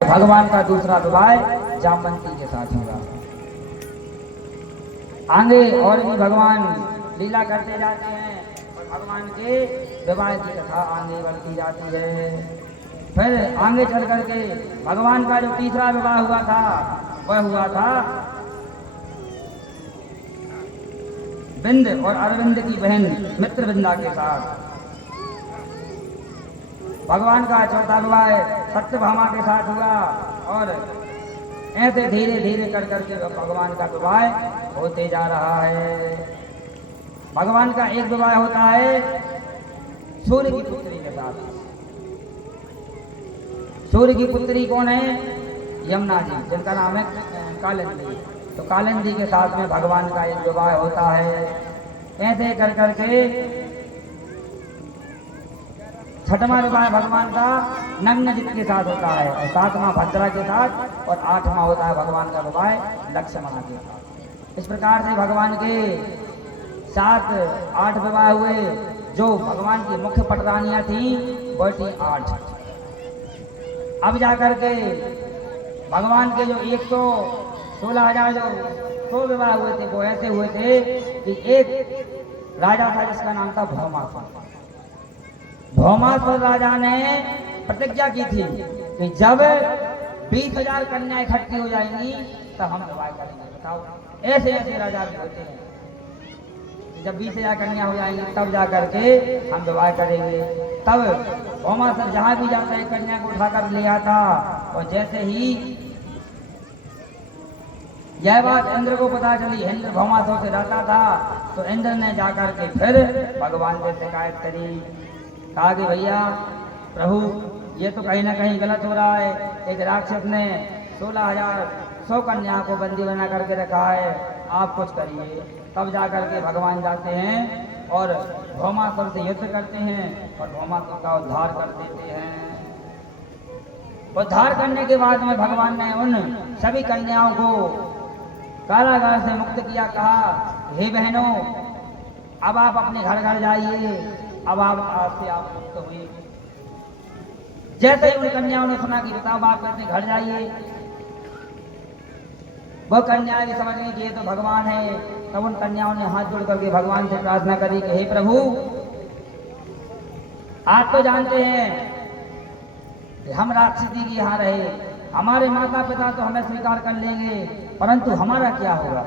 भगवान का दूसरा विवाह जामवंती के साथ होगा। आगे और भी भगवान लीला करते जाते हैं और भगवान के विवाह की कथा आगे बढ़ती जाती है। फिर आगे चल करके भगवान का जो तीसरा विवाह हुआ था वह हुआ था बिंद और अरविंद की बहन मित्रविंदा के साथ। भगवान का चौथा विवाह सत्यभामा के साथ हुआ और ऐसे धीरे धीरे कर करके भगवान का विवाह होते जा रहा है। भगवान का एक विवाह होता है सूर्य की पुत्री के साथ। सूर्य की पुत्री कौन है? यमुना जी, जिनका नाम है कालिंदी। तो कालिंदी के साथ में भगवान का एक विवाह होता है। ऐसे कर करके छठवां विवाह भगवान का नग्नजित के साथ होता है और सातवां भद्रा के साथ और आठवां होता है भगवान का विवाह लक्ष्मण के साथ। इस प्रकार से भगवान के 7-8 विवाह हुए। जो भगवान की मुख्य पटरानियां थी वह थी 8। अब जाकर के भगवान के जो 116,000 जो 100 विवाह हुए थे वो ऐसे हुए थे कि एक राजा था जिसका नाम था भौमासुर। भौमासुर राजा ने प्रतिज्ञा की थी कि जब 20,000 कन्या इकट्ठी हो जाएंगी तब हम विवाह करेंगे। बताओ, ऐसे ऐसे राजा भी होते हैं। जब 20,000 कन्या हो जाएंगी तब जाकर के हम विवाह करेंगे। तब भौमासुर जहां भी जाता है कन्या को उठाकर ले आता और जैसे ही यह बात इंद्र को पता चली, इंद्र भौमासुर से रहता था, तो इंद्र ने जाकर के फिर भगवान से शिकायत करी। कहा कि भैया प्रभु ये तो कहीं ना कहीं गलत हो रहा है। एक राक्षस ने 16,100 कन्या को बंदी बना करके रखा है, आप कुछ करिए। तब जाकर के भगवान जाते हैं और भौमासुर से युद्ध करते हैं और भौमासुर का उद्धार कर देते हैं। उद्धार करने के बाद में भगवान ने उन सभी कन्याओं को कारागार से मुक्त किया। कहा, हे बहनों, अब आप अपने घर घर जाइए, अब आप आज से आप मुक्त हुए। जैसे ही उन कन्याओं ने सुना कि बताओ आप अपने घर जाइए, वो कन्याएं समझ गई कि ये तो भगवान है। तब उन कन्याओं ने हाथ जोड़ करके भगवान से प्रार्थना करी कि हे प्रभु, आप तो जानते हैं कि हम राक्षसी के यहाँ रहे, हमारे माता पिता तो हमें स्वीकार कर लेंगे, परंतु हमारा क्या होगा?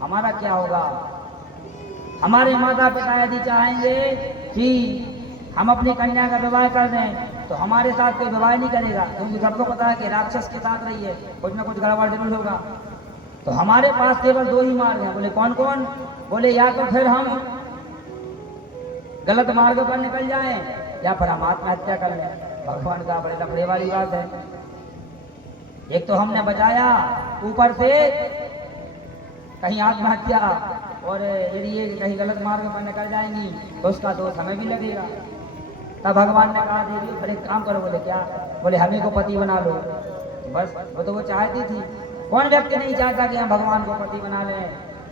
हमारा क्या होगा? हमारे माता पिता यदि चाहेंगे कि हम अपनी कन्या का विवाह कर दें तो हमारे साथ कोई विवाह नहीं करेगा, क्योंकि सबको पता है कि राक्षस के साथ रही है, कुछ ना कुछ गड़बड़ जरूर होगा। तो हमारे पास केवल 2 ही मार्ग हैं। बोले कौन कौन? बोले या तो फिर हम गलत मार्ग पर निकल जाएं या फिर हम आत्महत्या कर लें। भगवान का बड़े लफड़े वाली बात है। एक तो हमने बचाया, ऊपर से कहीं आत्महत्या, और यदि ये कहीं गलत मार्ग पर निकल जाएंगी तो उसका दोष हमें भी लगेगा। तब भगवान ने कहा देवी फिर एक काम करो। बोले क्या? बोले हमें को पति बना लो। बस वो चाहती थी। कौन व्यक्ति नहीं चाहता कि हम भगवान को पति बना लें?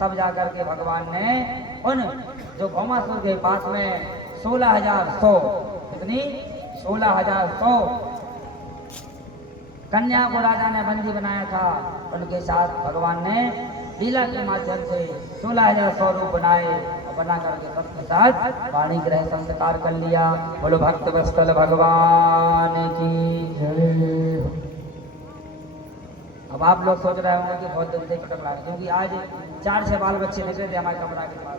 तब जाकर के भगवान ने उन जो भौमासुर के पास में 16,100 कितनी 16,100 कन्या को राजा ने बंदी बनाया था, उनके साथ भगवान ने लीला के माध्यम से 16,100 रूप बनाए और बना करके सबके साथ वाणी ग्रह संस्कार कर लिया। बोलो भक्त वत्सल भगवान की जय। अब आप लोग सोच रहे होंगे कि बहुत दिन से कटक रहा है, क्योंकि आज 4 से बाल बच्चे निकले थे हमारे कमरा के पास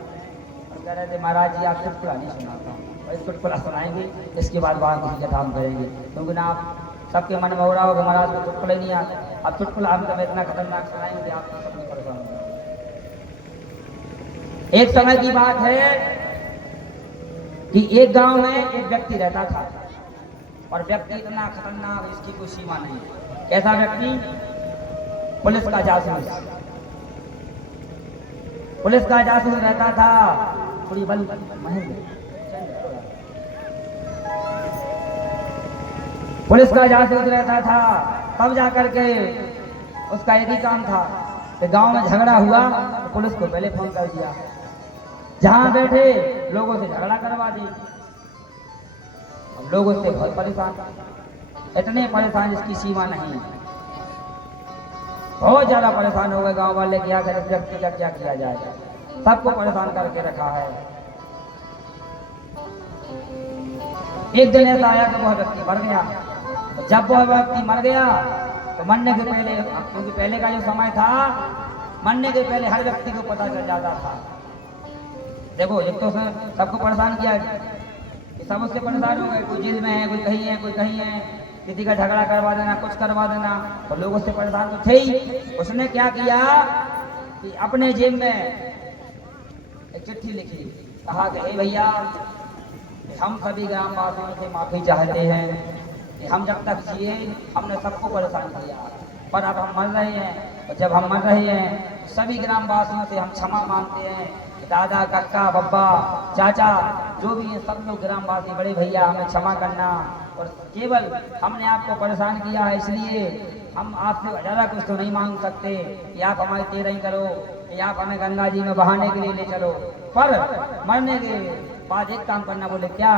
और कह रहे थे महाराज जी आप चुटकुला नहीं सुनाता हूँ, और चुटकुला सुनाएंगे, इसके बाद वहाँ किसी का काम करेंगे, क्योंकि ना आप सबके मन में हो रहा होगा महाराज को चुटकुले नहीं आते। अब चुटकुला हम तब इतना खतरनाक सुनाएंगे आपको सब नहीं परेशान होगा। एक समय की बात है कि एक गांव में एक व्यक्ति रहता था, और व्यक्ति इतना खतरनाक, इसकी कोई सीमा नहीं। कैसा व्यक्ति? पुलिस का जासूस। पुलिस का जासूस रहता था पूरी बल महल। पुलिस का जासूस रहता था। तब जाकर के उसका यही काम था कि गांव में झगड़ा हुआ तो पुलिस को पहले फोन कर दिया, जहां बैठे लोगों से झगड़ा करवा दी। अब लोग उससे बहुत परेशान। इतने परेशान इसकी सीमा नहीं। बहुत ज्यादा परेशान हो गए गांव वाले, क्या करें व्यक्ति का क्या किया जाए, सबको परेशान करके रखा है। एक दिन ऐसा आया कि वह व्यक्ति मर गया। जब वह व्यक्ति मर गया तो मरने के पहले, क्योंकि पहले का जो समय था, मरने के पहले हर व्यक्ति को पता चल जाता था। देखो एक तो सबको परेशान किया, सब उससे परेशान हो गए, कोई जेल में है, कोई कहीं है, कोई कहीं है, किसी का झगड़ा करवा देना, कुछ करवा देना, तो लोग उससे परेशान तो थे ही। उसने क्या किया कि अपने जेब में एक चिट्ठी लिखी, कहा कि हे भैया, हम सभी ग्रामवासियों से माफी चाहते हैं कि हम जब तक जिए हमने सबको परेशान किया, पर अब हम मर रहे हैं, और जब हम मर रहे हैं तो सभी ग्रामवासियों से हम क्षमा मांगते हैं। दादा, काका, बब्बा, चाचा, जो भी है सब लोग ग्रामवासी, बड़े भैया, हमें क्षमा करना, और केवल हमने आपको परेशान किया है, इसलिए हम आपसे ज़्यादा कुछ तो नहीं मांग सकते कि आप हमारी तेरही करो, कि आप हमें गंगा जी में बहाने के लिए ले चलो, पर मरने के बाद एक काम करना। बोले क्या?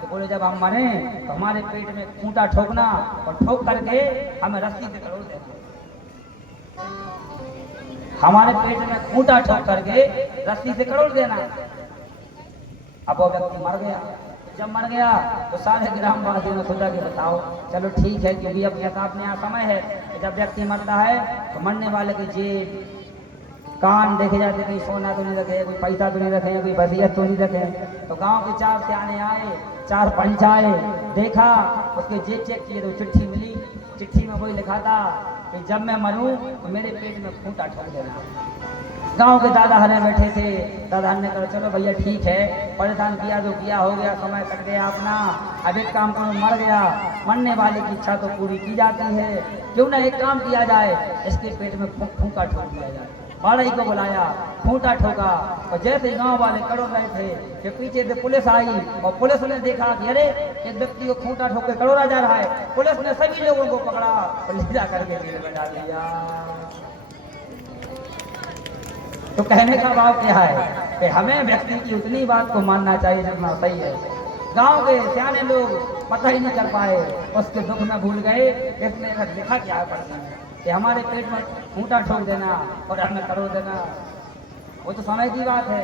तो बोले जब हम मरे तो हमारे पेट में खूंटा ठोकना, और ठोक करके हमें रस्सी से करोड़ देना। हमारे पेट में खूंटा ठोक करके रस्सी से करोड़ देना। अब वो व्यक्ति मर गया। जब मर गया तो सारे ग्रामवासियों ने सोचा कि बताओ, चलो ठीक है, क्योंकि अब यह अपने यहाँ समय है कि जब व्यक्ति मरता है तो मरने वाले की जेब कान देखे जाते, कहीं सोना तो नहीं रखे, कोई पैसा तो नहीं रखे, कोई वसीयत तो नहीं रखे। तो गांव के 4 सियाने आए, 4 पंच आए, देखा, उसके जेब चेक किए तो चिट्ठी मिली। चिट्ठी में वही लिखा था कि जब मैं मरूं तो मेरे पेट में खूंटा ठोक देना। गांव के दादा हरे बैठे थे, दादा ने कहा चलो भैया ठीक है, परेशान किया तो किया, हो गया, समय कट गया अपना, अब एक काम करो, मर गया, मरने वाले की इच्छा तो पूरी की जाती है, क्यों ना एक काम किया जाए, इसके पेट में खूंटा ठोक दिया जाए। बाड़ई को बुलाया, खूंटा ठोका, और जैसे गांव वाले करोड़ रहे थे कि पीछे से पुलिस आई, और पुलिस ने देखा कि अरे एक व्यक्ति को खूंटा ठोक के करोड़ा जा रहा है। पुलिस ने सभी लोगों को पकड़ा और ले जा करके जेल में डाल दिया। तो कहने का भाव क्या है कि हमें व्यक्ति की उतनी बात को मानना चाहिए जितना सही है। गांव के सियाने लोग पता ही नहीं कर पाए, उसके दुख में भूल गए। इसने लिखा क्या है पढ़ने में कि हमारे पेट में खूंटा ठोक देना और हमें करोड़ देना, वो तो समय की बात है।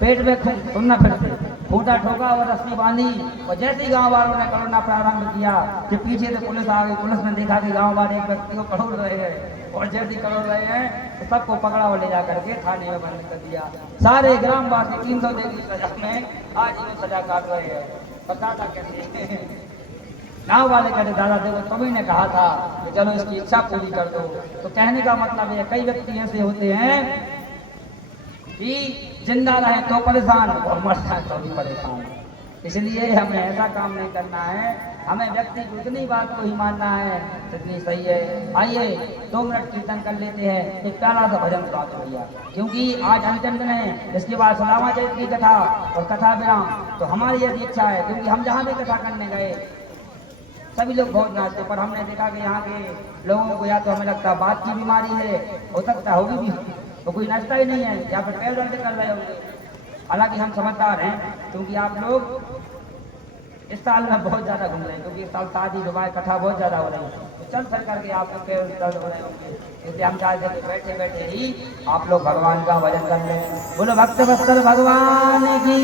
पेट में सुनना, फिर से खूंटा ठोका और रस्सी बांधी, और जैसे ही गांव वालों ने करोड़ना प्रारंभ किया कि पीछे से पुलिस आ गई। पुलिस ने देखा कि गांव वाले एक व्यक्ति को करोड़ रहे हैं, और जैसे ही करोड़ रहे हैं तो सबको पकड़ा और ले जा करके थाने में बंद कर दिया। सारे ग्रामवासी 300 दिन की सजा में आजीवन सजा काट रहे हैं। पता था कैसे? गाँव वाले कहते दादा देखो तुम्ही ने कहा था कि चलो इसकी इच्छा पूरी कर दो। तो कहने का मतलब है कई व्यक्ति ऐसे होते हैं कि जिंदा रहे तो परेशान, और मर जाए तो भी परेशान। इसलिए हमें ऐसा काम नहीं करना है, हमें व्यक्ति की उतनी बात को ही मानना है जितनी सही है। आइए 2 मिनट कीर्तन कर लेते हैं, एक प्यारा सा भजन सुना दो भैया, क्योंकि आज अंतिम दिन है। इसके बाद सुदामा चरित्र की कथा और कथा विराम। तो हमारी यदि इच्छा है, क्योंकि हम जहाँ भी कथा करने गए सभी लोग बहुत नाचते, पर हमने देखा कि यहाँ के लोगों को या तो हमें लगता है बात की बीमारी है, हो सकता होगी भी, तो कोई नाचता ही नहीं है, या फिर पैर दर्द कर रहे होंगे। हालांकि हम समझदार हैं, क्योंकि आप लोग इस साल में बहुत ज़्यादा घूम रहे हैं, क्योंकि इस साल शादी विवाह कथा बहुत ज़्यादा हो रही है, तो चल चल करके आपको पैर दर्द हो रहे होंगे। इसलिए हम चाहते हैं कि बैठे बैठे ही आप लोग भगवान का भजन कर लें। बोलो भक्त वत्सल भगवान की।